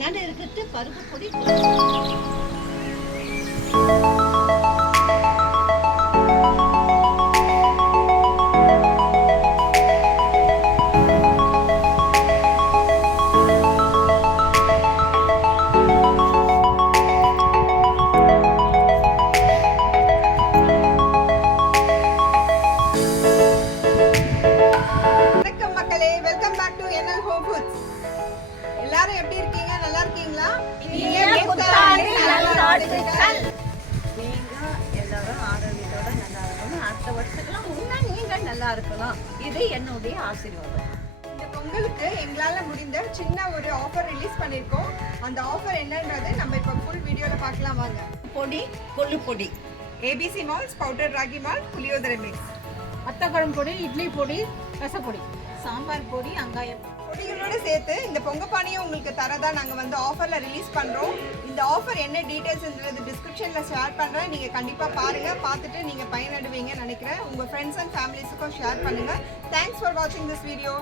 கட்டுக்கட்டு பருப்பு பொடி. எல்லாரும் எப்படி இருக்கீங்க? நல்லா இருக்கீங்களா. நீங்க எல்லாரும் ஆரோக்கியத்தோட நல்லா இருக்கணும். அடுத்த வருஷத்துலாம் இன்னும் நீங்க நல்லா இருக்கணும் இது என்னுடைய ஆசீர்வாதம். இந்த பொங்கலுக்கு எங்களால முடிந்த சின்ன ஒரு ஆஃபர் ரிலீஸ் பண்ணிருக்கோம். அந்த ஆஃபர் என்னன்றது நம்ம இப்போ ஃபுல் வீடியோல பார்க்கலாம் வாங்க. பொடி கொள்ளு பொடி. ABC malts powder ragi malt puliyodarai mix அத்தக்குழம்பு பொடி இட்லி பொடி ரசப்பொடி. சாம்பார் பொடி வெங்காயம் பொடிகளோட சேர்த்து இந்த பொங்கப்பானையும் உங்களுக்கு தரதா நாங்க வந்து ஆஃபர்ல ரிலீஸ் பண்றோம். இந்த ஆஃபர் என்ன டீடைல்ஸ்ன்றது டிஸ்கிரிப்ஷன்ல ஷேர் பண்றேன். நீங்க கண்டிப்பா பாருங்க. பார்த்துட்டு நீங்க பயனடுவீங்கன்னு நினைக்கிறேன். உங்க ஃப்ரெண்ட்ஸ் அண்ட் ஃபேமிலிஸுக்கும் ஷேர் பண்ணுங்க. தேங்க்ஸ் ஃபார் வாட்சிங் திஸ் வீடியோ